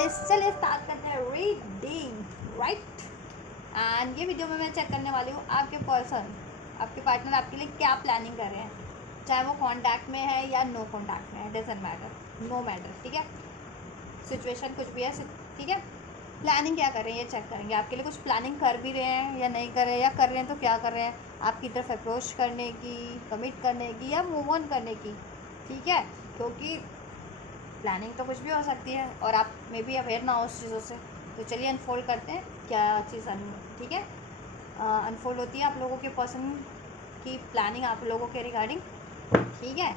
Guys, चलिए start करते हैं रीडिंग राइट। एंड ये वीडियो में मैं चेक करने वाली हूँ आपके पर्सन, आपके पार्टनर आपके लिए क्या प्लानिंग कर रहे हैं, चाहे वो कांटेक्ट में है या नो कांटेक्ट में है, डजंट मैटर, नो मैटर, ठीक है। सिचुएशन कुछ भी है, ठीक है। प्लानिंग क्या कर रहे हैं ये चेक करेंगे। आपके लिए कुछ प्लानिंग कर भी रहे हैं या नहीं कर रहे हैं, या कर रहे हैं तो क्या कर रहे हैं, आपकी तरफ अप्रोच करने की, कमिट करने की, या मूव ऑन करने की, ठीक है। क्योंकि प्लानिंग तो कुछ भी हो सकती है और आप मे बी अवेयर ना हो उस चीज़ों से। तो चलिए अनफोल्ड करते हैं क्या चीज़ ठीक है, अनफोल्ड होती है आप लोगों के पर्सन की प्लानिंग आप लोगों के रिगार्डिंग, ठीक है।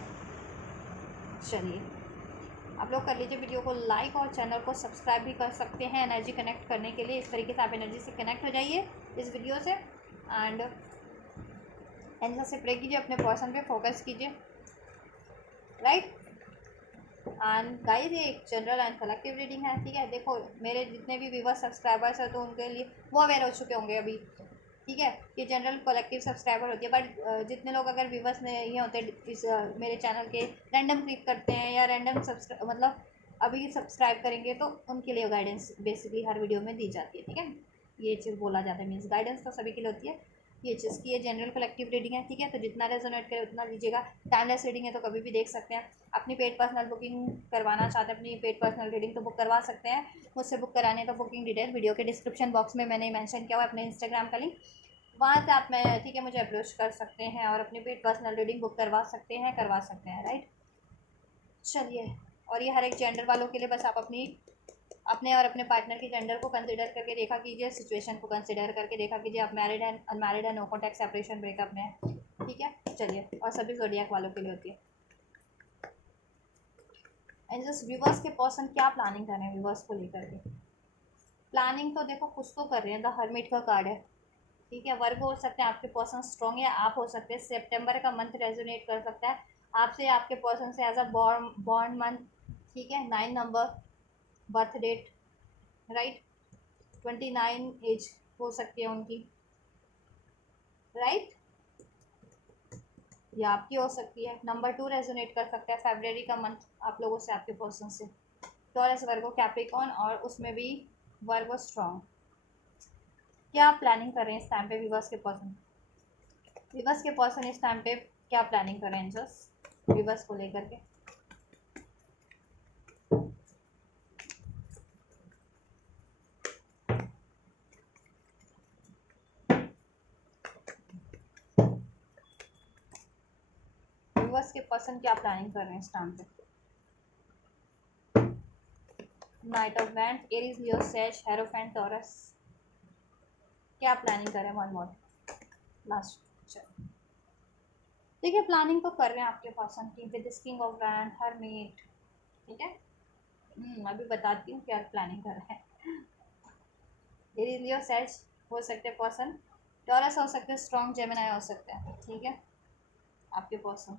चलिए आप लोग कर लीजिए वीडियो को लाइक और चैनल को सब्सक्राइब भी कर सकते हैं एनर्जी कनेक्ट करने के लिए। इस तरीके से आप एनर्जी से कनेक्ट हो जाइए इस वीडियो से। एंड एनर्जी से प्रे कीजिए, अपने पर्सन पे फोकस कीजिए, राइट। एंड गाइस ये एक जनरल एंड कलेक्टिव रीडिंग है, ठीक है। देखो मेरे जितने भी व्यूवर्स सब्सक्राइबर्स हैं तो उनके लिए वो अवेयर हो चुके होंगे अभी, ठीक है। ये जनरल कलेक्टिव सब्सक्राइबर होती है, बट जितने लोग अगर व्यूवर्स में ये होते हैं इस मेरे चैनल के रैंडम क्लिक करते हैं या रैंडम मतलब अभी सब्सक्राइब करेंगे तो उनके लिए गाइडेंस बेसिकली हर वीडियो में दी जाती है, ठीक है। ये चीज़ बोला जाता है, मीन्स गाइडेंस तो सभी के लिए होती है। ये चीज़ की ये जनरल कलेक्टिव रीडिंग है, ठीक है। तो जितना रेजोनेट करे उतना लीजिएगा। टाइमलेस रीडिंग है तो कभी भी देख सकते हैं। अपनी पेड पर्सनल बुकिंग करवाना चाहते हैं, अपनी पेड पर्सनल रीडिंग तो बुक करवा सकते हैं। मुझसे बुक कराने तो बुकिंग डिटेल वीडियो के डिस्क्रिप्शन बॉक्स में मैंने मेंशन किया हुआ है, अपने इंस्टाग्राम का लिंक, वहाँ से आप मैं ठीक है मुझे अप्रोच कर सकते हैं और अपनी पेड पर्सनल रीडिंग बुक करवा सकते हैं, राइट। चलिए, और ये हर एक जेंडर वालों के लिए, बस आप अपने और अपने पार्टनर के जेंडर को कंसिडर करके देखा कीजिए, सिचुएशन को कंसिडर करके देखा कीजिए। आप मैरिड एंड अनमैरिड है, नो कॉन्टैक्ट, सेपरेशन, ब्रेकअप में है, ठीक है। चलिए, और सभी ज़ोडिएक वालों के लिए होती है। एंड जस्ट व्यूवर्स के पर्सन क्या प्लानिंग कर रहे हैं व्यूवर्स को लेकर के। प्लानिंग तो देखो कुछ तो कर रहे हैं, द हर्मिट का कार्ड है, ठीक है। वर्ग हो सकते हैं आपके पर्सन स्ट्रॉन्ग है, आप हो सकते हैं। सितंबर का मंथ रेजोनेट कर सकता है आपसे, आपके पर्सन से एज अ बॉर्न मंथ, ठीक है। 9 number birth date, right. 29 age हो सकती है उनकी, राइट, या आपकी हो सकती है। नंबर 2 रेजोनेट कर सकता है, फरवरी का मंथ आप लोगों से, आपके पर्सन से। टॉरस, वर्गो, कैप्रिकॉर्न, और उसमें भी वर्गो स्ट्रॉन्ग। क्या आप प्लानिंग कर रहे हैं इस टाइम पे विवर्स के पर्सन, विवर्स के पर्सन इस टाइम पे क्या प्लानिंग कर रहे हैं जस्ट विवर्स को लेकर के। विवर्स के पर्सन क्या प्लानिंग कर रहे हैं इस टाइम पे। Night of wand, Aries, Leo, says, hierophant, taurus, क्या प्लानिंग कर रहे हैं। वन मोर लास्ट, ठीक है। प्लानिंग तो कर रहे हैं आपके पर्सन की with king of wand, hermit, ठीक है। अभी बताती हूँ क्या प्लानिंग कर रहे हैं। एरीज, लियो, सेज हो सकते हैं पर्सन, टॉरस हो सकते हैं, स्ट्रॉन्ग जेमिनाई हो सकते हैं, ठीक है। आपके पर्सन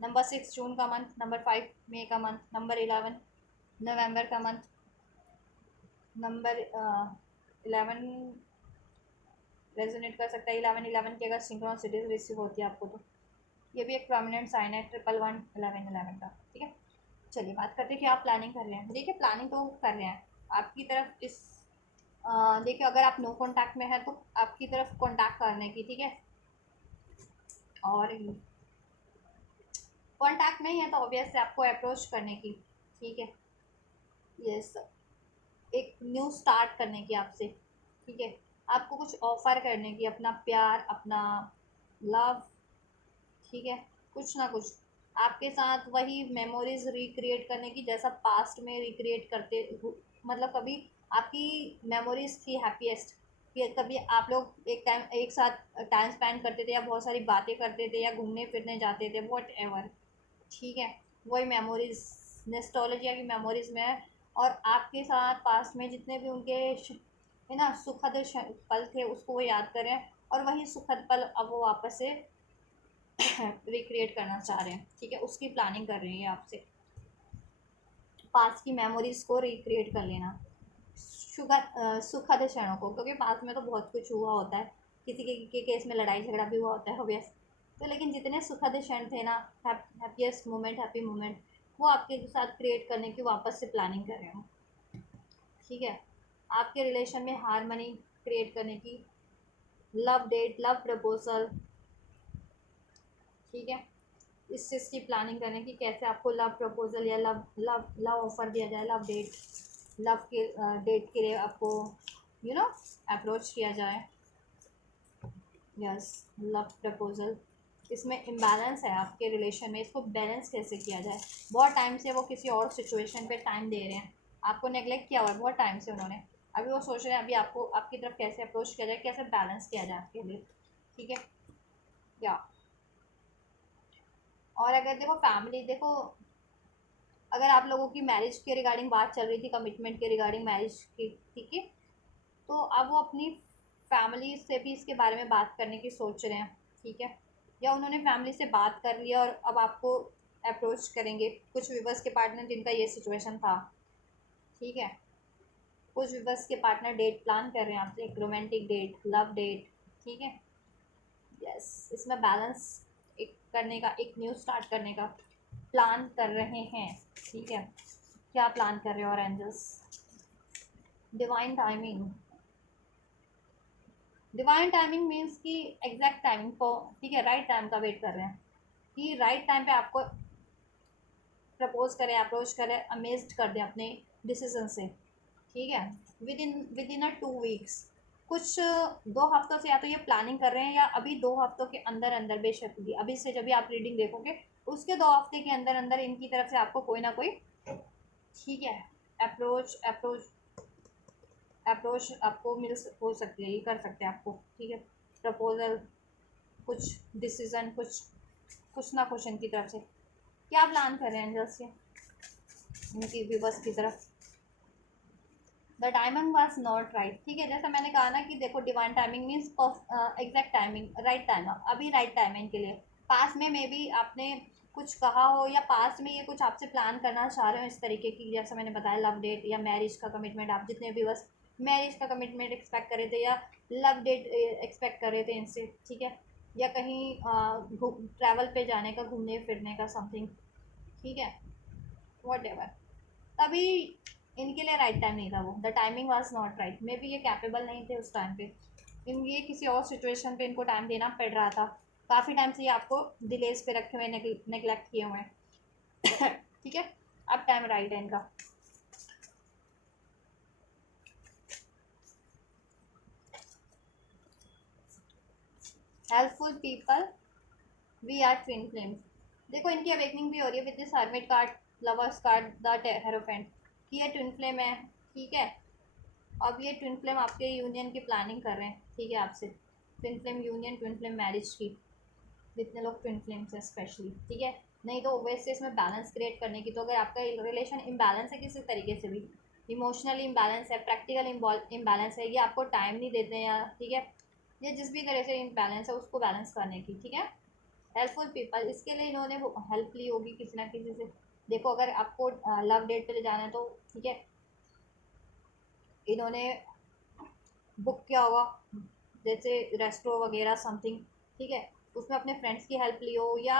नंबर 6 जून का मंथ, नंबर 5 मई का मंथ, नंबर 11 नवंबर का मंथ, नंबर 11 रेजोनेट कर सकता है। 11 की अगर सिंक्रोनिसिटीज रिसीव होती है आपको तो ये भी एक प्रोमिनेंट साइन है, 1111 का, ठीक है। चलिए बात करते हैं कि आप प्लानिंग कर रहे हैं। देखिए प्लानिंग तो कर रहे हैं आपकी तरफ इस देखिए अगर आप नो कॉन्टैक्ट में है तो आपकी तरफ कॉन्टैक्ट करने की, ठीक है। और कॉन्टैक्ट में ही है तो ऑब्वियस से आपको अप्रोच करने की, ठीक है। यस, एक न्यू स्टार्ट करने की आपसे, ठीक है। आपको कुछ ऑफर करने की, अपना प्यार, अपना लव, ठीक है। कुछ ना कुछ आपके साथ वही मेमोरीज रिक्रिएट करने की, जैसा पास्ट में रिक्रिएट करते, मतलब कभी आपकी मेमोरीज थी हैप्पीएस्ट, कभी आप लोग एक साथ टाइम स्पेंड करते थे या बहुत सारी बातें करते थे या घूमने फिरने जाते थे, वॉट एवर, ठीक है। वही मेमोरीज नेस्टोलॉजिया की मेमोरीज में है। और आपके साथ पास्ट में जितने भी उनके है ना सुखद पल थे उसको वो याद करें, और वही सुखद पल अब वो वापस से रिक्रिएट करना चाह रहे हैं, ठीक है। उसकी प्लानिंग कर रही है आपसे, पास्ट की मेमोरीज को रिक्रिएट कर लेना, सुखद क्षणों को, क्योंकि पास्ट में तो बहुत कुछ हुआ होता है, किसी के केस में लड़ाई झगड़ा भी हुआ होता है ऑब्वियस। तो लेकिन जितने सुखद क्षण थे ना, हैप्पीएस्ट मोमेंट, हैप्पी मोमेंट, वो आपके साथ क्रिएट करने की वापस से प्लानिंग कर रहे हो, ठीक है, आपके रिलेशन में हारमनी क्रिएट करने की, लव डेट, लव प्रपोजल, ठीक है, इस चीज़ की प्लानिंग करें कि कैसे आपको लव प्रपोजल या लव लव लव ऑफर दिया जाए, लव डेट, लव के डेट के लिए आपको अप्रोच किया जाए। Yes, love proposal. इसमें इम्बैलेंस है आपके रिलेशन में, इसको बैलेंस कैसे किया जाए। बहुत टाइम से वो किसी और सिचुएशन पे टाइम दे रहे हैं, आपको नेगलेक्ट किया हुआ है बहुत टाइम से उन्होंने, अभी वो सोच रहे हैं अभी आपको आपकी तरफ कैसे अप्रोच किया जाए, कैसे बैलेंस किया जाए आपके लिए। ठीक है, या और अगर देखो फैमिली, देखो अगर आप लोगों की मैरिज के रिगार्डिंग बात चल रही थी, कमिटमेंट के रिगार्डिंग मैरिज की, ठीक है, तो अब वो अपनी फैमिली से भी इसके बारे में बात करने की सोच रहे हैं। ठीक है, या उन्होंने फैमिली से बात कर लिया और अब आपको अप्रोच करेंगे। कुछ व्यूवर्स के पार्टनर जिनका ये सिचुएशन था, ठीक है, कुछ व्यूवर्स के पार्टनर डेट प्लान कर रहे हैं आपसे, एक रोमांटिक डेट, लव डेट। ठीक है, यस, इसमें बैलेंस एक करने का, एक न्यू स्टार्ट करने का प्लान कर रहे हैं। ठीक है, क्या प्लान कर रहे हो और angels? Divine timing, divine timing means कि एग्जैक्ट टाइमिंग को, ठीक है, राइट टाइम का वेट कर रहे हैं कि राइट टाइम पे आपको प्रपोज करें, अप्रोच करें, अमेज्ड कर दें अपने डिसीजन से। ठीक है, विद इन अ 2 वीक्स, कुछ 2 हफ्तों से या तो ये प्लानिंग कर रहे हैं या अभी 2 हफ्तों के अंदर अंदर, बेशक भी अभी से जब भी आप रीडिंग देखोगे उसके 2 हफ्ते के अंदर अंदर इनकी तरफ से आपको कोई ना कोई, ठीक है, अप्रोच अप्रोच अप्रोच आपको हो सकती है, ये कर सकते हैं आपको। ठीक है, प्रपोजल, कुछ डिसीजन, कुछ कुछ ना कुछ इनकी तरफ से। क्या प्लान कर रहे हैं एंजल्स से इनकी व्यूवर्स की तरफ? The timing was not right. ठीक है, जैसा मैंने कहा ना कि देखो divine timing means exact timing, right time, अभी राइट टाइम है इनके लिए। पास में मे बी आपने कुछ कहा हो या पास में ये कुछ आपसे प्लान करना चाह रहे हो इस तरीके की, जैसा मैंने बताया लव डेट या मैरिज का कमिटमेंट। आप जितने व्यूवर्स मैरिज का कमिटमेंट एक्सपेक्ट कर रहे थे या लव डेट एक्सपेक्ट कर रहे थे इनसे, ठीक है, या कहीं ट्रैवल पे जाने का, घूमने फिरने का समथिंग, ठीक है, वॉट एवर, तभी इनके लिए राइट टाइम नहीं था वो। The timing was not right, may be ये कैपेबल नहीं थे उस टाइम पे, इन ये किसी और सिचुएशन पे इनको टाइम देना पड़ रहा था। काफ़ी टाइम से ये आपको डिलेज पे रखे हुए, नेगलेक्ट किए हुए हैं। ठीक है, अब टाइम राइट है इनका। Helpful people, we are twin flame. देखो इनकी अवेकनिंग भी हो रही है with this hermit card, lovers card, the hierophant, कि ये ट्विन फ्लेम है। ठीक है, अब ये ट्विन फ्लेम आपके यूनियन की प्लानिंग कर रहे हैं, ठीक है, आपसे twin flame union, twin flame marriage की, जितने लोग ट्विन फ्लेम्स हैं स्पेशली। ठीक है, नहीं तो वैसे इसमें बैलेंस क्रिएट करने की, तो अगर आपका रिलेशन इम्बैलेंस है किसी तरीके से भी, इमोशनली इम्बैलेंस है, प्रैक्टिकल इम्बैलेंस है, ये आपको टाइम नहीं देते हैं, या ठीक है, ये जिस भी तरह से इम्बैलेंस है उसको बैलेंस करने की। ठीक है, हेल्पफुल पीपल, इसके लिए इन्होंने वो हेल्प ली होगी किसी ना किसी से। देखो अगर आपको लव डेट पे ले जाना है तो ठीक है, इन्होंने बुक किया होगा जैसे रेस्टोरेंट वगैरह समथिंग, ठीक है, उसमें अपने फ्रेंड्स की हेल्प ली हो, या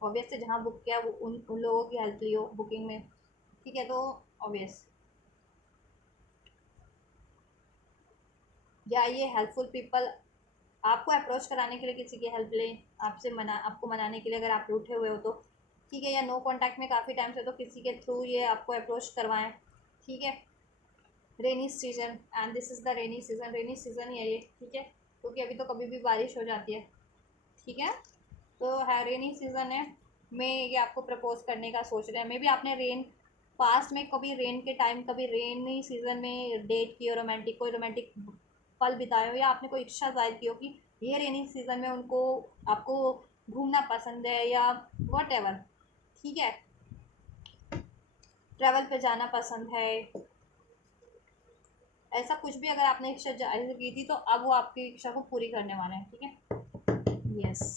ऑब्वियस से जहाँ बुक किया वो उन लोगों की हेल्प ली हो बुकिंग में। ठीक है, तो ऑब्वियस, या ये हेल्पफुल पीपल आपको अप्रोच कराने के लिए किसी की हेल्प लें, आपको मनाने के लिए अगर आप रूठे हुए हो तो, ठीक है, या नो कांटेक्ट में काफ़ी टाइम से, तो किसी के थ्रू ये आपको अप्रोच करवाएं। ठीक है, rainy season, and this is the rainy season, rainy season ही है ये, ठीक है, क्योंकि अभी तो कभी भी बारिश हो जाती है। ठीक है, तो है रेनी सीजन है, में ये आपको प्रपोज करने का सोच रहे हैं। मे बी आपने रेन, पास्ट में कभी रेन के टाइम, कभी रेनी सीजन में डेट की हो, रोमांटिक, कोई रोमांटिक पल बिताए हो, या आपने कोई इच्छा जाहिर की हो कि ये रेनी सीजन में उनको, आपको घूमना पसंद है या वट एवर, ठीक है, ट्रैवल पे जाना पसंद है, ऐसा कुछ भी अगर आपने इच्छा जाहिर की थी तो अब वो आपकी इच्छा को पूरी करने वाले हैं। ठीक है, यस,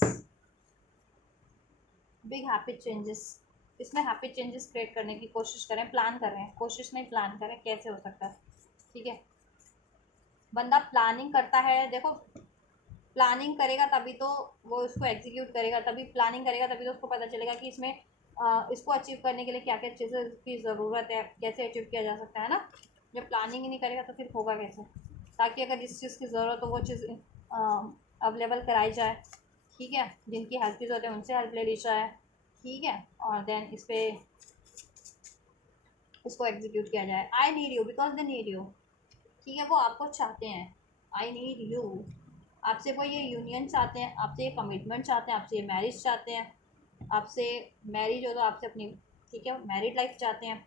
बिग हैप्पी चेंजेस, इसमें हैप्पी चेंजेस क्रिएट करने की कोशिश करें, प्लान कर रहे हैं, कोशिश नहीं प्लान करें, कैसे हो सकता है। ठीक है, बंदा प्लानिंग करता है, देखो प्लानिंग करेगा तभी तो वो उसको एग्जीक्यूट करेगा, तभी प्लानिंग करेगा तभी तो उसको पता चलेगा कि इसमें इसको अचीव करने के लिए क्या क्या चीज़ें की ज़रूरत है, कैसे अचीव किया जा सकता है ना। जब प्लानिंग ही नहीं करेगा तो फिर होगा कैसे, ताकि अगर जिस चीज़ की ज़रूरत हो वो चीज़ अवेलेबल कराई जाए, ठीक है। जिनकी हेल्प की ज़रूरत है उनसे हेल्प ले ली जाए, ठीक है। और देन इस पर उसको एग्जीक्यूट किया जाए। I need you because they need you, ठीक है। वो आपको चाहते हैं, आई नीड यू, आपसे वो ये यूनियन चाहते हैं, आपसे ये कमिटमेंट चाहते हैं, आपसे ये मैरिज चाहते हैं, आपसे मैरिज हो तो आपसे अपनी, ठीक है, मैरिड लाइफ चाहते हैं,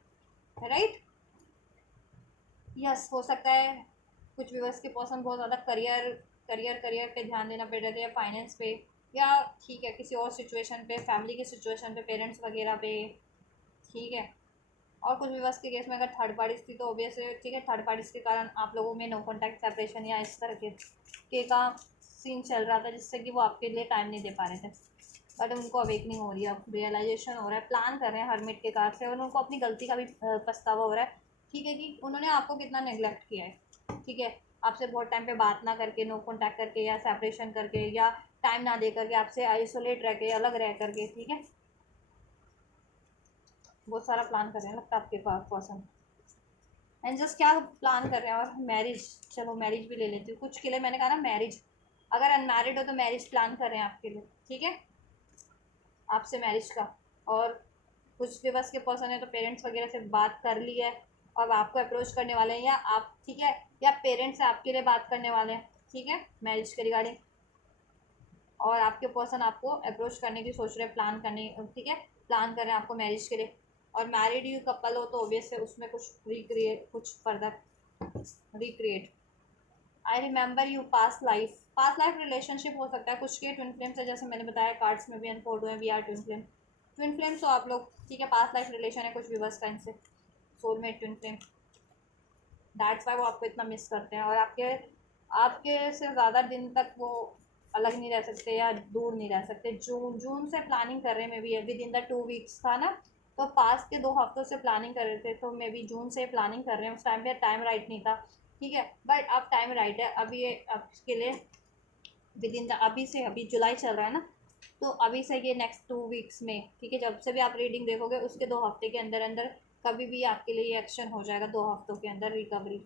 राइट। यस, हो सकता है कुछ व्यूअर्स के पर्सन बहुत ज़्यादा करियर पे ध्यान देना पड़ रहा है, या फाइनेंस पे, या ठीक है किसी और सिचुएशन पे, फैमिली की सिचुएशन पे, पेरेंट्स वगैरह पे, ठीक है। और कुछ व्यूअर्स के केस में अगर थर्ड पार्टीज थी तो ऑब्वियस है, ठीक है, थर्ड पार्टीज के कारण आप लोगों में नो कॉन्टैक्ट सेपरेशन या इस तरह के का सीन चल रहा था, जिससे कि वो आपके लिए टाइम नहीं दे पा रहे थे। बट उनको अवेकनिंग हो रही है, अब रियलाइजेशन हो रहा है, प्लान कर रहे हैं हरमिट के कार से, और उनको अपनी गलती का भी पछतावा हो रहा है, ठीक है, कि उन्होंने आपको कितना नेग्लेक्ट किया है, ठीक है। आपसे बहुत टाइम पे बात ना करके, नो कॉन्टैक्ट करके, या सेपरेशन करके, या टाइम ना दे करके, आपसे आइसोलेट रह के, अलग रह करके, ठीक है। बहुत सारा प्लान कर रहे हैं लगता है आपके पास पर्सन, एंड जस्ट क्या प्लान कर रहे हैं। और मैरिज, चलो मैरिज भी ले लेती हूँ कुछ के लिए, मैंने कहा ना मैरिज, अगर अनमैरिड हो तो मैरिज प्लान कर रहे हैं आपके लिए, ठीक है, आपसे मैरिज का। और कुछ भी बस के पर्सन है तो पेरेंट्स वगैरह से बात कर ली है, अब आपको अप्रोच करने वाले हैं, या आप, ठीक है, या पेरेंट्स आपके लिए बात करने वाले हैं, ठीक है, मैरिज के रिगार्डिंग। और आपके पर्सन आपको अप्रोच करने की सोच रहे हैं, प्लान करने, ठीक है, प्लान कर रहे हैं आपको मैरिज के लिए। और मैरिड यू कपल हो तो ऑब्वियस है उसमें कुछ रिक्रिएट, कुछ further recreate. I remember you past life relationship हो सकता है कुछ के ट्विन फ्लेम्स है, जैसे मैंने बताया कार्ड्स में भी अनफोल्ड हुए, वी आर ट्विन फ्लेम्स हो आप लोग, ठीक है। पास्ट लाइफ रिलेशन है कुछ व्यूवर्स का इनसे, soulmate twin flame, that's why वो आपको इतना मिस करते हैं, और आपके आपके से ज़्यादा दिन तक वो अलग नहीं रह सकते या दूर नहीं रह सकते। जून जून से प्लानिंग कर रहे हैं, may be with in the 2 weeks था ना, तो पास के 2 हफ्तों से प्लानिंग कर रहे थे, तो मे बी जून से प्लानिंग कर रहे हैं, उस टाइम पे टाइम राइट नहीं था, ठीक है। बट अब टाइम राइट है, अभी ये आपके लिए विद इन द, अभी से, अभी जुलाई चल रहा है ना, तो अभी से ये नेक्स्ट 2 वीक्स में, ठीक है, जब से भी आप रीडिंग देखोगे उसके 2 हफ्ते के अंदर अंदर कभी भी आपके लिए ये एक्शन हो जाएगा, 2 हफ्तों के अंदर रिकवरी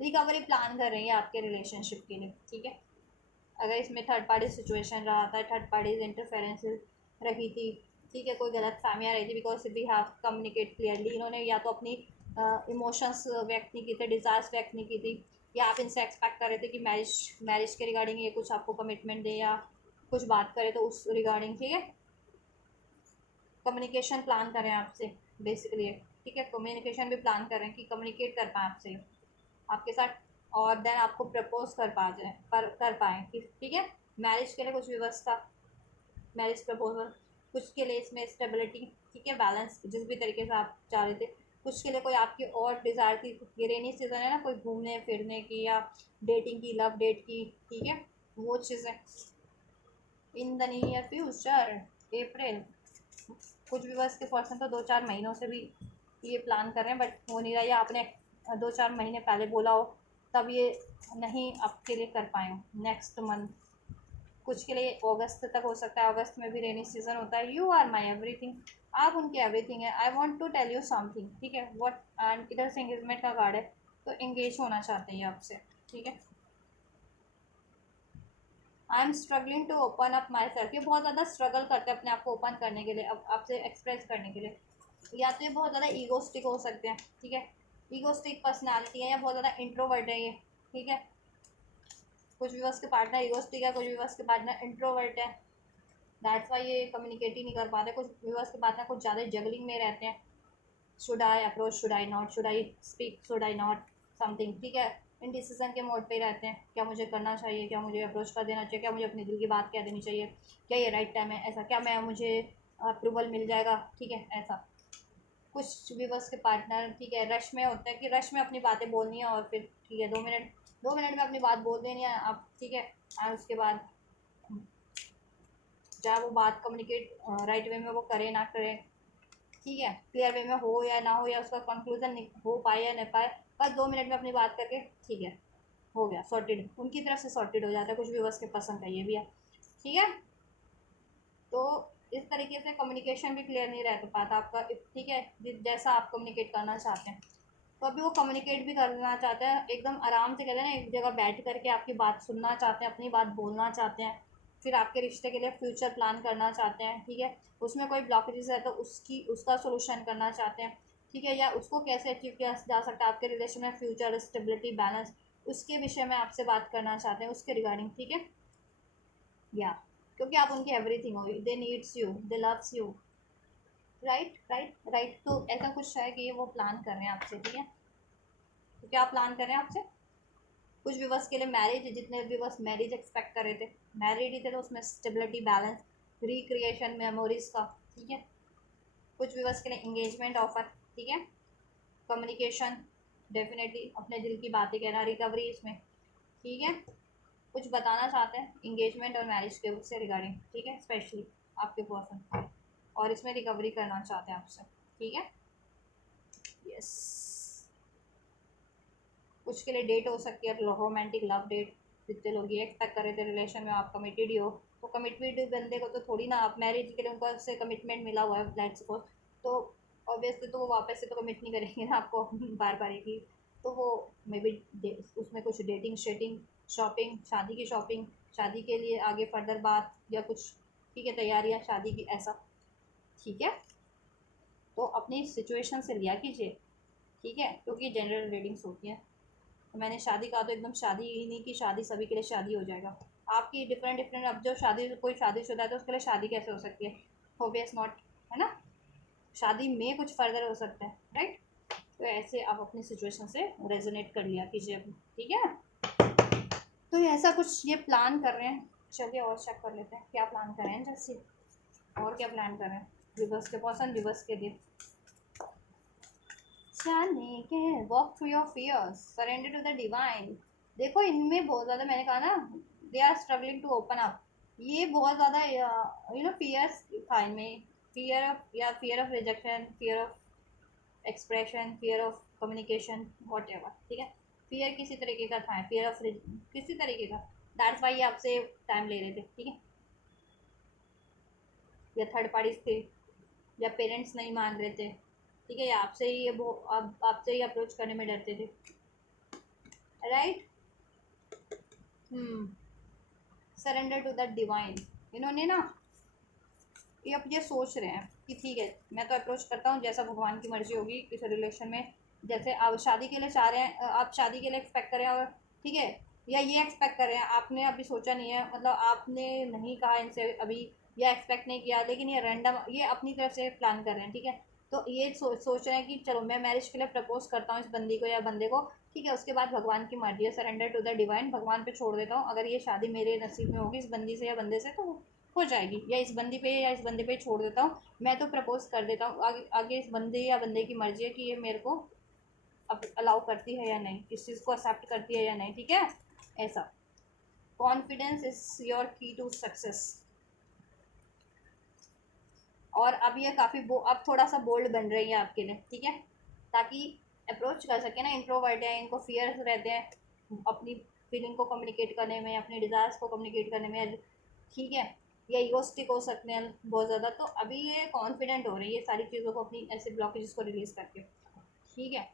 रिकवरी प्लान कर रही है आपके रिलेशनशिप के लिए, ठीक है। अगर इसमें थर्ड पार्टी सिचुएशन रहा था, थर्ड पार्टीज इंटरफेरेंसेस रही थी, ठीक है, कोई गलत फहमियाँ रही थी, because we have communicate clearly, इन्होंने या तो अपनी इमोशंस व्यक्त नहीं की थे, डिज़ायर्स व्यक्त नहीं की थी, या आप इनसे एक्सपेक्ट कर रहे थे कि मैरिज मैरिज के रिगार्डिंग ये कुछ आपको कमिटमेंट दे या कुछ बात करे तो उस रिगार्डिंग, ठीक है। कम्युनिकेशन प्लान करें आपसे बेसिकली, ठीक है, कम्युनिकेशन भी प्लान करें कि कम्युनिकेट कर पाएँ आपसे, आपके साथ, और देन आपको प्रपोज कर पा जाए, पर कर पाएँ, ठीक है। मैरिज के लिए कुछ व्यवस्था, मैरिज प्रपोजल, कुछ के लिए इसमें स्टेबिलिटी, ठीक है, बैलेंस, जिस भी तरीके से आप चाह रहे थे। कुछ के लिए कोई आपकी और डिज़ायर थी, ये रेनी सीजन है ना, कोई घूमने फिरने की या डेटिंग की, लव डेट की, ठीक है, वो चीज़ें इन द नियर फ्यूचर, अप्रैल। कुछ भी बस के पर्सन तो 2-4 महीनों से भी ये प्लान कर रहे हैं, बट हो नहीं रहा, या आपने 2-4 महीने पहले बोला हो तब ये नहीं आपके लिए कर पाए हो, नेक्स्ट मंथ। कुछ के लिए अगस्त तक हो सकता है, अगस्त में भी रेनी सीजन होता है। यू आर माई एवरीथिंग, आप उनके एवरीथिंग है। I want to tell you something, ठीक है, वट, एंड इधर से एंगेजमेंट का कार्ड है, तो एंगेज होना चाहते हैं आपसे, ठीक है। I am struggling to open up myself, ये बहुत ज़्यादा स्ट्रगल करते हैं अपने आप को ओपन करने के लिए, अब आपसे एक्सप्रेस करने के लिए। या तो ये बहुत ज़्यादा ईगोस्टिक हो सकते हैं, ठीक है, ईगोस्टिक पर्सनैलिटी है, या बहुत ज़्यादा इंट्रोवर्ट है ये, ठीक है। कुछ व्यूअर्स के पार्टनर ईगोस्टिक है, कुछ व्यूअर्स के पार्टनर इंट्रोवर्ट है, दैट्स वाई ये कम्युनिकेट ही नहीं कर पाते। कुछ व्यूअर्स के पार्टनर कुछ ज़्यादा जगलिंग में रहते हैं, should I approach, should I not, should I speak, should I not, something, ठीक है। इन डिसीजन के मोड पे ही रहते हैं, क्या मुझे करना चाहिए, क्या मुझे अप्रोच कर देना चाहिए, क्या मुझे अपने दिल की बात कह देनी चाहिए, क्या ये राइट टाइम है, ऐसा क्या मैं मुझे अप्रूवल मिल जाएगा, ठीक है, ऐसा। कुछ भी बस के पार्टनर, ठीक है, रश में होता है कि रश में अपनी बातें बोलनी है, और फिर ठीक है 2 मिनट में अपनी बात बोल देनी है आप, ठीक है। और उसके बाद चाहे वो बात कम्युनिकेट राइट वे में वो करे ना करे, ठीक है, क्लियर वे में हो या ना हो, या उसका कंक्लूजन हो पाए या नहीं पाए, बस 2 मिनट में अपनी बात करके, ठीक है, हो गया सॉर्टेड, उनकी तरफ से सॉर्टेड हो जाता है। कुछ भी बस के पसंद है ये भी है, ठीक है। तो इस तरीके से कम्युनिकेशन भी क्लियर नहीं रह पाता आपका, ठीक है, जैसा आप कम्युनिकेट करना चाहते हैं। तो अभी वो कम्युनिकेट भी करना चाहते हैं, एकदम आराम से कहते हैं ना, एक जगह बैठ करके आपकी बात सुनना चाहते हैं, अपनी बात बोलना चाहते हैं, फिर आपके रिश्ते के लिए फ्यूचर प्लान करना चाहते हैं, ठीक है। उसमें कोई ब्लॉकेजेस है तो उसका सोल्यूशन करना चाहते हैं, ठीक है, या उसको कैसे अचीव किया जा सकता है आपके रिलेशन में, फ्यूचर स्टेबिलिटी बैलेंस, उसके विषय में आपसे बात करना चाहते हैं, उसके रिगार्डिंग, ठीक है। या क्योंकि आप उनकी एवरीथिंग हो, दे needs you, they loves you, right right right. तो ऐसा कुछ है कि ये वो प्लान कर रहे हैं आपसे, ठीक है। तो क्या प्लान कर रहे हैं आपसे? कुछ व्यूवर्स के लिए मैरिज, जितने व्यूवर्स मैरिज एक्सपेक्ट कर रहे थे, मैरिड ही थे, तो उसमें स्टेबिलिटी बैलेंस, रिक्रिएशन मेमोरीज का, ठीक है। कुछ व्यूवर्स के लिए इंगेजमेंट ऑफर, ठीक है। कम्युनिकेशन, डेफिनेटली अपने दिल की बातें कहना, रिकवरी इसमें, ठीक है। कुछ बताना चाहते हैं इंगेजमेंट और मैरिज के उससे रिगार्डिंग, ठीक है, स्पेशली आपके पर्सन, और इसमें रिकवरी करना चाहते हैं आपसे, ठीक है। यस, कुछ के लिए डेट हो सकती है रोमांटिक लव डेट, जितने लोग ये एक्सपेक्ट कर रहे थे रिलेशन में आप कमिटेड ही हो, तो कमिटमेंट बंदे को तो थोड़ी ना, आप मैरिज के लिए उनको से कमिटमेंट मिला हुआ है लेट्स सपोज, तो ऑब्वियसली तो वो वापस से तो कमिट नहीं करेंगे ना आपको बार बार एक ही, तो वो मे बी उसमें कुछ डेटिंग शेटिंग, शॉपिंग, शादी की शॉपिंग, शादी के लिए आगे फर्दर बात या कुछ, ठीक है, तैयारियाँ शादी की, ऐसा, ठीक है। तो अपनी सिचुएशन से लिया कीजिए, ठीक है, क्योंकि जनरल रीडिंग्स होती हैं। तो मैंने शादी कहा तो एकदम शादी ही नहीं कि शादी सभी के लिए शादी हो जाएगा, आपकी डिफरेंट डिफरेंट, अब जो शादी, कोई शादीशुदा है तो उसके लिए शादी कैसे हो सकती है, होबियस नॉट, है ना, शादी में कुछ फर्दर हो सकता है, राइट। तो ऐसे आप अपनी सिचुएशन से रेजोनेट कर लिया कीजिए, ठीक है। तो ये ऐसा कुछ ये प्लान कर रहे हैं। चलिए और चेक कर लेते हैं क्या प्लान कर रहे हैं, जैसे और क्या प्लान कर रहे हैं रिवर्स के पर्सन, रिवर्स के लिए जाने के, walk through your fears, surrender to the divine. देखो इनमें बहुत ज़्यादा, मैंने कहा ना, they are struggling to open up, ये बहुत ज़्यादा फियर्स था इनमें, फियर ऑफ, या fear of rejection, fear of expression, fear of communication, whatever, ठीक है। फियर किसी तरीके का था, फियर ऑफ किसी तरीके का, दैट्स वाई ये आपसे टाइम ले रहे थे, ठीक है। या थर्ड पार्टीज थे, या पेरेंट्स नहीं मान रहे थे, ठीक है, या आपसे ही ये वो आपसे ही अप्रोच करने में डरते थे, right. Surrender to the divine, इन्होंने ना ये अब ये सोच रहे हैं कि ठीक है, मैं तो अप्रोच करता हूँ जैसा भगवान की मर्जी होगी इस रिलेशन में, जैसे आप शादी के लिए चाह रहे हैं, आप शादी के लिए एक्सपेक्ट करें, और ठीक है, या ये एक्सपेक्ट कर रहे हैं, आपने अभी सोचा नहीं है, मतलब आपने नहीं कहा इनसे अभी, या एक्सपेक्ट नहीं किया, लेकिन ये रैंडम, ये अपनी तरफ से प्लान कर रहे हैं, ठीक है। तो ये सोच रहे हैं कि चलो मैं मैरिज के लिए प्रपोज करता हूँ इस बंदी को या बंदे को, ठीक है, उसके बाद भगवान की मर्जी है, सरेंडर टू द डिवाइन, भगवान पे छोड़ देता हूँ, अगर ये शादी मेरे नसीब में होगी इस बंदी से या बंदे से तो हो जाएगी, या इस बंदी पे या इस बंदे पे छोड़ देता हूँ, मैं तो प्रपोज कर देता हूँ, आगे आगे इस बंदे या बंदे की मर्जी है कि ये मेरे को अब अलाउ करती है या नहीं, इस चीज़ को एक्सेप्ट करती है या नहीं, ठीक है, ऐसा। कॉन्फिडेंस इज योर की टू सक्सेस, और अब ये काफ़ी अब थोड़ा सा बोल्ड बन रही है आपके लिए, ठीक है, ताकि अप्रोच कर सके ना, इंट्रोवर्ट है, इनको फियर्स रहते हैं अपनी फीलिंग को कम्युनिकेट करने में, अपनी डिज़ायर्स को कम्युनिकेट करने में, ठीक है, या ईगोस्टिक हो सकते हैं बहुत ज़्यादा, तो अभी ये कॉन्फिडेंट हो रही है सारी चीज़ों को, अपनी ऐसे ब्लॉकेजेस को रिलीज़ करके, ठीक है।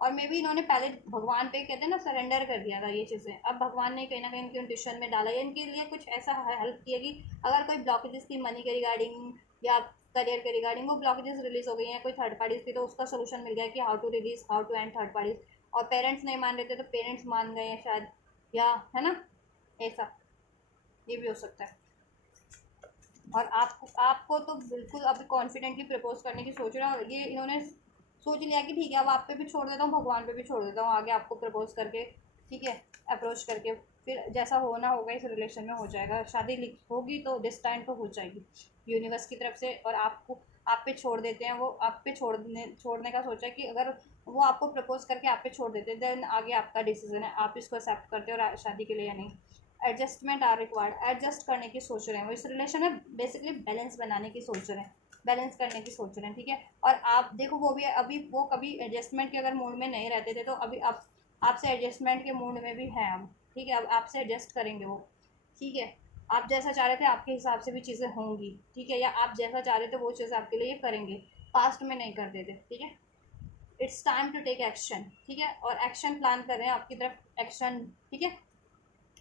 और मे भी इन्होंने पहले भगवान पे कहते हैं ना सरेंडर कर दिया था ये चीज़ें, अब भगवान ने कहीं ना कहीं इनके ट्यूशन में डाला है, इनके लिए कुछ ऐसा हेल्प किया कि अगर कोई ब्लॉकेजेस थी मनी के रिगार्डिंग या करियर के रिगार्डिंग, वो ब्लॉकेजेस रिलीज हो गई हैं, कोई थर्ड पार्टीज थी तो उसका सोल्यूशन मिल गया कि how to release, how to end third parties, और पेरेंट्स नहीं मान रहे थे तो पेरेंट्स मान गए हैं शायद, या है ना, ऐसा ये भी हो सकता है। और आपको आपको तो बिल्कुल अभी कॉन्फिडेंटली प्रपोज करने की सोच रहे हैं, और ये इन्होंने सोच लिया कि ठीक है अब आप पे भी छोड़ देता हूँ, भगवान पे भी छोड़ देता हूँ, आगे आपको प्रपोज करके, ठीक है, अप्रोच करके, फिर जैसा होना होगा इस रिलेशन में हो जाएगा, शादी होगी तो दिस टाइम तो हो जाएगी यूनिवर्स की तरफ से, और आपको आप पे छोड़ देते हैं, वो आप पे छोड़ने का सोचा है कि अगर वो आपको प्रपोज करके आप पे छोड़ देते हैं, देन आगे आपका डिसीजन है, आप इसको एक्सेप्ट करते हो और शादी के लिए या नहीं। एडजस्टमेंट आर रिक्वायर्ड, एडजस्ट करने की सोच रहे हैं वो इस रिलेशन में, बेसिकली बैलेंस बनाने की सोच रहे हैं, बैलेंस करने की सोच रहे हैं, ठीक है। और आप देखो वो भी अभी, वो कभी एडजस्टमेंट के अगर मूड में नहीं रहते थे, तो अभी आप आपसे एडजस्टमेंट के मूड में भी हैं अब, ठीक है, अब आपसे एडजस्ट करेंगे वो, ठीक है। आप जैसा चाह रहे थे आपके हिसाब से भी चीज़ें होंगी, ठीक है, या आप जैसा चाह रहे थे वो चीज़ आपके लिए ये करेंगे, पास्ट में नहीं करते थे, ठीक है। It's time to take action, ठीक है। और एक्शन प्लान कर रहे हैं आपकी तरफ एक्शन, ठीक है।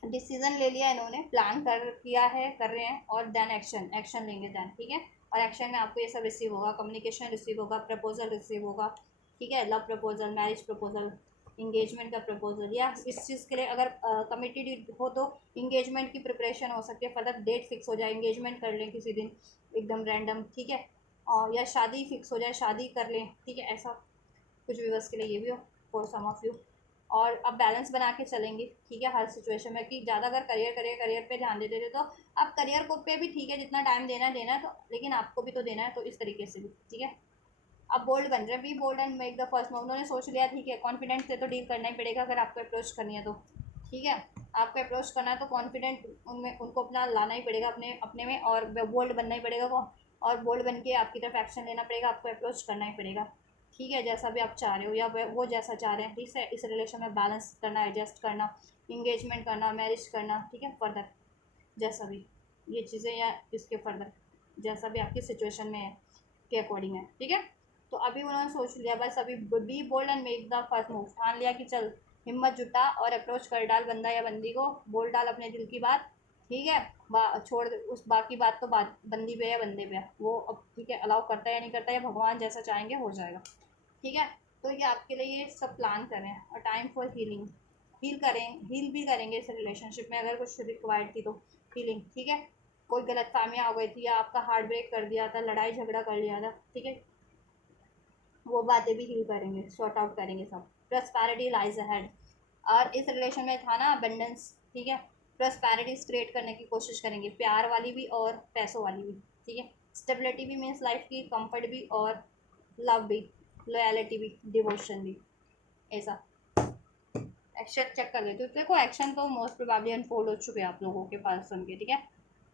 डिसीजन ले लिया इन्होंने, प्लान कर किया है, कर रहे हैं, और देन एक्शन, एक्शन लेंगे देन, ठीक है। और एक्शन में आपको ये सब रिसीव होगा, कम्युनिकेशन रिसीव होगा, प्रपोजल रिसीव होगा, ठीक है। Love proposal, marriage proposal, engagement का प्रपोजल, या इस चीज़ के लिए अगर कमिटेड हो तो इंगेजमेंट की प्रिपरेशन हो सकती है, फर्दर डेट फिक्स हो जाए, इंगेजमेंट कर लें किसी दिन एकदम रैंडम, ठीक है। और या शादी फिक्स हो जाए, शादी कर लें, ठीक है। ऐसा कुछ व्यूअर्स के लिए ये भी हो फॉर सम ऑफ यू। और अब बैलेंस बना के चलेंगे, ठीक है, हर सिचुएशन में, कि ज़्यादा अगर करियर पे ध्यान देते थे तो आप करियर को पे भी ठीक है, जितना टाइम देना है तो, लेकिन आपको भी तो देना है, तो इस तरीके से भी, ठीक है। अब बोल्ड बन रहे, be bold and make the first move. उन्होंने सोच लिया, ठीक है, कॉन्फिडेंस से तो डील करना ही पड़ेगा अगर आपको अप्रोच करनी है तो, ठीक है। आपको अप्रोच करना है तो कॉन्फिडेंट उनमें उनको अपना लाना ही पड़ेगा अपने अपने में, और बोल्ड बनना ही पड़ेगा को, और बोल्ड बन के आपकी तरफ एक्शन लेना पड़ेगा, आपको अप्रोच करना ही पड़ेगा, ठीक है, जैसा भी आप चाह रहे हो या वो जैसा चाह रहे हैं, ठीक है। इस रिलेशन में बैलेंस करना, एडजस्ट करना, इंगेजमेंट करना, मैरिज करना, ठीक है, फर्दर जैसा भी ये चीज़ें, या इसके फर्दर जैसा भी आपकी सिचुएशन में है के अकॉर्डिंग है, ठीक है। तो अभी उन्होंने सोच लिया, बस अभी be bold and make the first move, ठान लिया कि चल हिम्मत जुटा और अप्रोच कर डाल बंदा या बंदी को, बोल डाल अपने दिल की बात, ठीक है। छोड़ उस बाकी बात तो बात बंदी पे या बंदे पे है, वो अब ठीक है अलाउ करता है या नहीं करता है, भगवान जैसा चाहेंगे हो जाएगा, ठीक है। तो ये आपके लिए ये सब प्लान करें, और टाइम फॉर हीलिंग, हील करें, हील भी करेंगे इस रिलेशनशिप में अगर कुछ रिक्वायर्ड थी तो, हीलिंग, ठीक है। कोई गलत फामियाँ हो गई थी, या आपका हार्ट ब्रेक कर दिया था, लड़ाई झगड़ा कर लिया था, ठीक है, वो बातें भी हील करेंगे, सॉर्ट आउट करेंगे सब। प्रॉस्पेरिटी लाइज अहेड, और इस रिलेशन में था ना अबंडेंस, ठीक है। प्रॉस्पेरिटीज क्रिएट करने की कोशिश करेंगे, प्यार वाली भी और पैसों वाली भी, ठीक है। स्टेबिलिटी भी मीन्स लाइफ की, कंफर्ट भी और लव भी, लॉयलिटी भी, डिवोशन भी, ऐसा। एक्शन चेक कर लेते हो, देखो एक्शन तो मोस्ट प्रोबेबली अनफोल्ड हो चुके हैं आप लोगों के पर्सन के, ठीक है।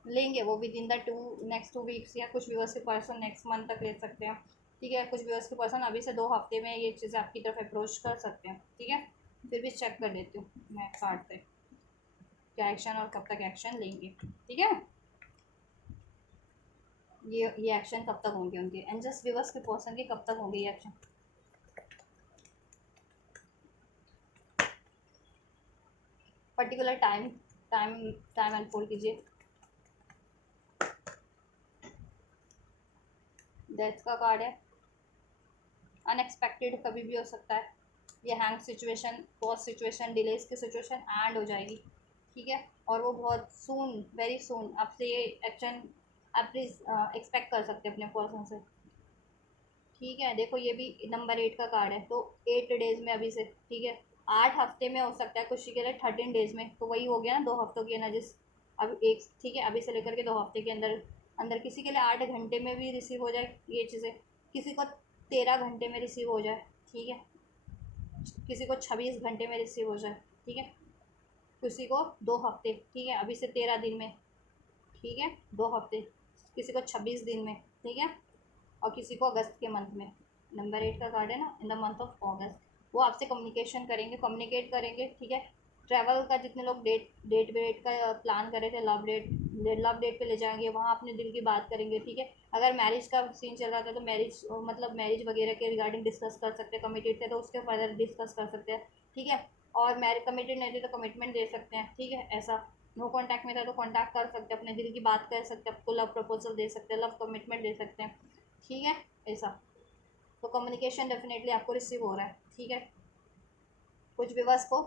लेंगे वो with in the next 2 weeks, या कुछ व्यूअर्स के पर्सन नेक्स्ट मंथ तक ले सकते हैं, ठीक है। कुछ व्यूअर्स के पर्सन अभी से 2 हफ्ते में ये चीज़ें आपकी तरफ अप्रोच कर सकते हैं, ठीक है। फिर भी चेक कर लेती हूँ मैं कार्ड से क्या एक्शन और कब तक एक्शन लेंगे, ठीक है। ये एक्शन कब तक होंगे उनके, एंड जस्ट व्यूअर्स के पर्सन के कब तक होंगे ये action. Particular time time time unfold कीजिए। डेथ का कार्ड है, अनएक्सपेक्टेड कभी भी हो सकता है, ये hang situation, pause situation, delays की सिचुएशन एंड हो जाएगी, ठीक है। और वो बहुत सून, वेरी सून आपसे ये एक्शन आप प्लीज़ एक्सपेक्ट कर सकते हैं अपने पर्सन से, ठीक है। देखो ये भी नंबर 8 का कार्ड है, तो 8 डेज में अभी से, ठीक है। 8 हफ्ते में हो सकता है, कुछ के लिए 13 डेज में, तो वही हो गया ना 2 हफ्तों की एनर्जीज, अब एक, ठीक है, अभी से लेकर के 2 हफ्ते के अंदर अंदर, किसी के लिए 8 घंटे में भी रिसीव हो जाए ये चीज़ें, किसी को 13 घंटे में रिसीव हो जाए, ठीक है, किसी को 26 घंटे में रिसीव हो जाए, ठीक है, किसी को 2 हफ्ते, ठीक है, अभी से 13 दिन में, ठीक है, 2 हफ्ते, किसी को 26 दिन में, ठीक है, और किसी को अगस्त के मंथ में। नंबर 8 का कार्ड है ना, इन द मंथ ऑफ अगस्त, वो आपसे कम्युनिकेशन करेंगे, कम्युनिकेट करेंगे, ठीक है। ट्रैवल का जितने लोग डेट का प्लान कर रहे थे, लव डेट पे ले जाएंगे, वहाँ अपने दिल की बात करेंगे, ठीक है। अगर मैरिज का सीन चल रहा था तो मैरिज, मतलब मैरिज वगैरह के रिगार्डिंग डिस्कस कर सकते हैं, कमिटेड थे तो उसके फर्दर डिस्कस कर सकते हैं, ठीक है। और मैरिज कमिटेड नहीं थे तो कमिटमेंट दे सकते हैं, ठीक है, ऐसा। नो कॉन्टैक्ट में था तो कॉन्टैक्ट कर सकते हैं, अपने दिल की बात कर सकते हैं, आपको लव प्रपोजल दे सकते हैं, लव कमिटमेंट दे सकते हैं, ठीक है, ऐसा। तो कम्युनिकेशन डेफिनेटली आपको रिसीव हो रहा है, ठीक है। कुछ व्यूअर्स को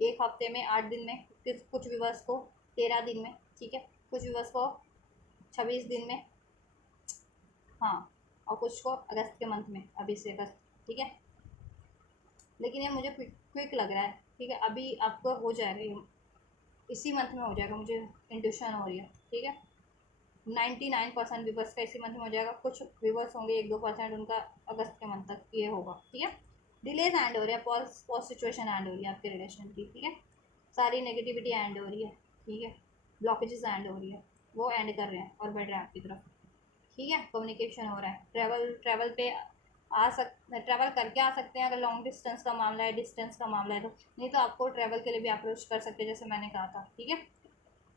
1 हफ्ते में, 8 दिन में, कुछ व्यूअर्स को 13 दिन में, ठीक है, कुछ व्यूअर्स को 26 दिन में, हाँ, और कुछ को अगस्त के मंथ में, अभी से अगस्त, ठीक है। लेकिन ये मुझे क्विक लग रहा है, ठीक है, अभी आपको हो जाएगा ये, इसी मंथ में हो जाएगा, मुझे इंट्यूशन हो रही है, ठीक है। 99% व्यूवर्स का इसी मंथ में हो जाएगा, कुछ व्यूवर्स होंगे 1-2% उनका अगस्त के मंथ तक ये होगा, ठीक है। डिलेज एंड हो रहा है, पॉज सिचुएशन एंड हो रही है आपके रिलेशन की, ठीक है। सारी नेगेटिविटी एंड हो रही है, ठीक है, ब्लॉकेजेस एंड हो रही है, वो एंड कर रहे हैं और बढ़ रहे हैं आपकी तरफ, ठीक है। कम्युनिकेशन हो रहा है, ट्रैवल पे ट्रैवल करके आ सकते हैं अगर लॉन्ग डिस्टेंस का मामला है, डिस्टेंस का मामला है तो, नहीं तो आपको ट्रैवल के लिए भी अप्रोच कर सकते हैं जैसे मैंने कहा था, ठीक है।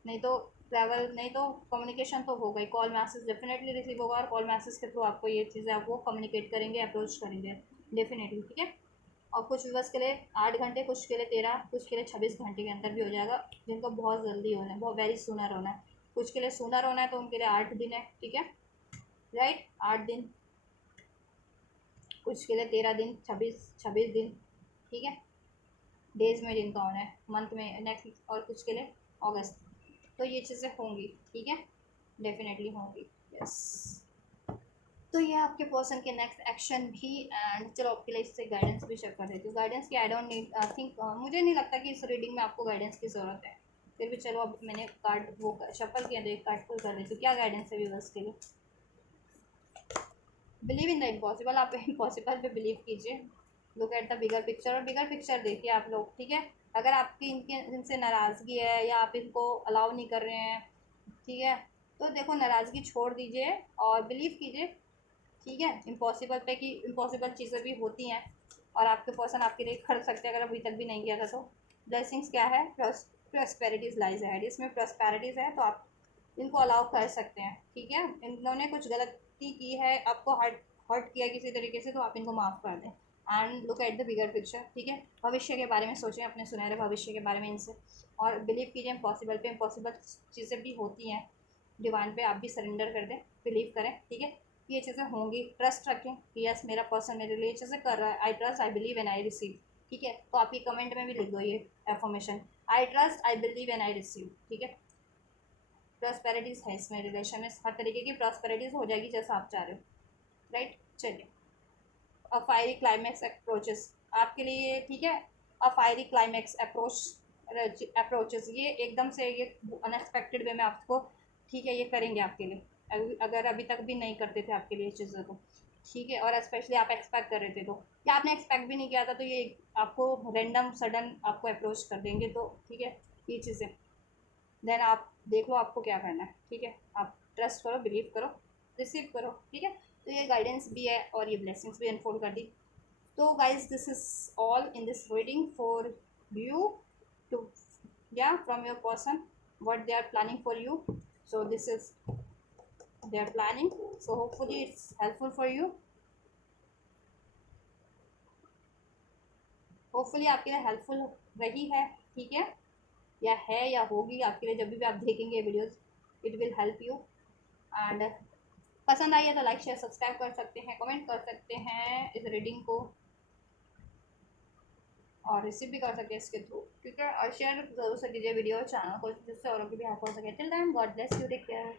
नहीं तो ट्रैवल नहीं तो कम्युनिकेशन तो होगा ही, कॉल मैसेज डेफिनेटली रिसीव होगा, और कॉल मैसेज के थ्रू आपको ये चीज़ें आप वो कम्युनिकेट करेंगे, अप्रोच करेंगे डेफिनेटली, ठीक है। और कुछ व्यूवर्स के लिए 8 घंटे, कुछ के लिए 13, कुछ के लिए 26 घंटे के अंदर भी हो जाएगा, जिनको बहुत जल्दी होना है, बहुत वेरी सूनर होना है। कुछ के लिए सूनर होना है तो उनके लिए 8 दिन है, ठीक है, राइट, 8 दिन। कुछ के लिए 13 दिन, 26 दिन, ठीक है, डेज में जिनका होना है, मंथ में नेक्स्ट, और कुछ के लिए अगस्त। तो ये चीज़ें होंगी, ठीक है, डेफिनेटली होंगी, यस। तो ये आपके पर्सन के नेक्स्ट एक्शन भी, एंड चलो आपके लिए इससे गाइडेंस भी चेक कर देती हूँ। गाइडेंस की I don't need, I think, मुझे नहीं लगता कि इस रीडिंग में आपको गाइडेंस की ज़रूरत है, फिर भी चलो अब मैंने कार्ड वो शफल किया तो एक कार्ड पुल कर देती हूँ। क्या गाइडेंस है व्यूअर्स के लिए? बिलीव इन द इम्पॉसिबल, आप इम्पॉसिबल पे बिलीव कीजिए, look at the bigger picture, और बिगर पिक्चर देखिए आप लोग, ठीक है। अगर आपकी इनसे नाराज़गी है या आप इनको अलाउ नहीं कर रहे हैं, ठीक है, तो देखो नाराज़गी छोड़ दीजिए और बिलीव कीजिए, ठीक है, इम्पॉसिबल पे, कि इम्पॉसिबल चीज़ें भी होती हैं और आपके पर्सन आपके लिए खड़ सकते हैं, अगर अभी तक भी नहीं किया था तो। ब्लेसिंग्स क्या है? प्रॉस्पेरिटीज़ लाइज है, इसमें प्रॉस्पेरिटीज़ है, तो आप इनको अलाउ कर सकते हैं, ठीक है। इन्होंने कुछ गलती की है, आपको हर्ट हर्ट किया किसी तरीके से, तो आप इनको माफ़ कर दें, and look at the bigger picture, ठीक है। भविष्य के बारे में सोचें, अपने सुनहरे भविष्य के बारे में इनसे, और बिलीव कीजिए इम्पॉसिबल पे, इम्पॉसिबल चीज़ें भी होती हैं डिवाइन पे, आप भी सरेंडर कर दें, बिलीव करें, ठीक है। ये चीज़ें होंगी, ट्रस्ट रखें कि यस मेरा पर्सन मेरे लिए चीज़ें कर रहा है, I trust, I believe and I receive, ठीक है। तो आप ये कमेंट में भी लिख दो ये affirmation, I trust, I believe and I receive, ठीक है। प्रॉस्पेरिटीज़ है इसमें, रिलेशन में हर तरीके की प्रॉस्पेरिटीज़ हो जाएगी जैसा आप चाह रहे हो, राइट। चलिए, अ फायरी क्लाइमैक्स अप्रोचेस आपके लिए, ठीक है। अ फायरी क्लाइमैक्स अप्रोचेस, ये एकदम से, ये अनएक्सपेक्टेड वे में आपको, ठीक है, ये करेंगे आपके लिए, अगर अभी तक भी नहीं करते थे आपके लिए चीज़ों को, ठीक है, और स्पेशली आप एक्सपेक्ट कर रहे थे तो, या आपने एक्सपेक्ट भी नहीं किया था तो ये आपको रैंडम सडन आपको अप्रोच कर देंगे, तो ठीक है, ये चीज़ें देन आप देख लो आपको क्या करना है, ठीक है। आप ट्रस्ट करो, बिलीव करो, रिसीव करो, ठीक है। तो ये गाइडेंस भी है और ये ब्लेसिंग्स भी अनफोल्ड कर दी। तो guys this is all in this reading for you too, या from your person, what they are planning for you. So this is they are planning, so hopefully it's helpful for you, hopefully आपके लिए helpful रही है, ठीक है, या है या होगी आपके लिए, जब भी आप देखेंगे videos, it will help you. And पसंद आई है तो लाइक शेयर सब्सक्राइब कर सकते हैं, कमेंट कर सकते हैं इस रीडिंग को, और रिसीव भी कर सकते हैं इसके थ्रू, ठीक है। और शेयर जरूर से कीजिए वीडियो, चैनल को, जिससे औरों की भी हेल्प हो सके। Till then, God bless you, take care.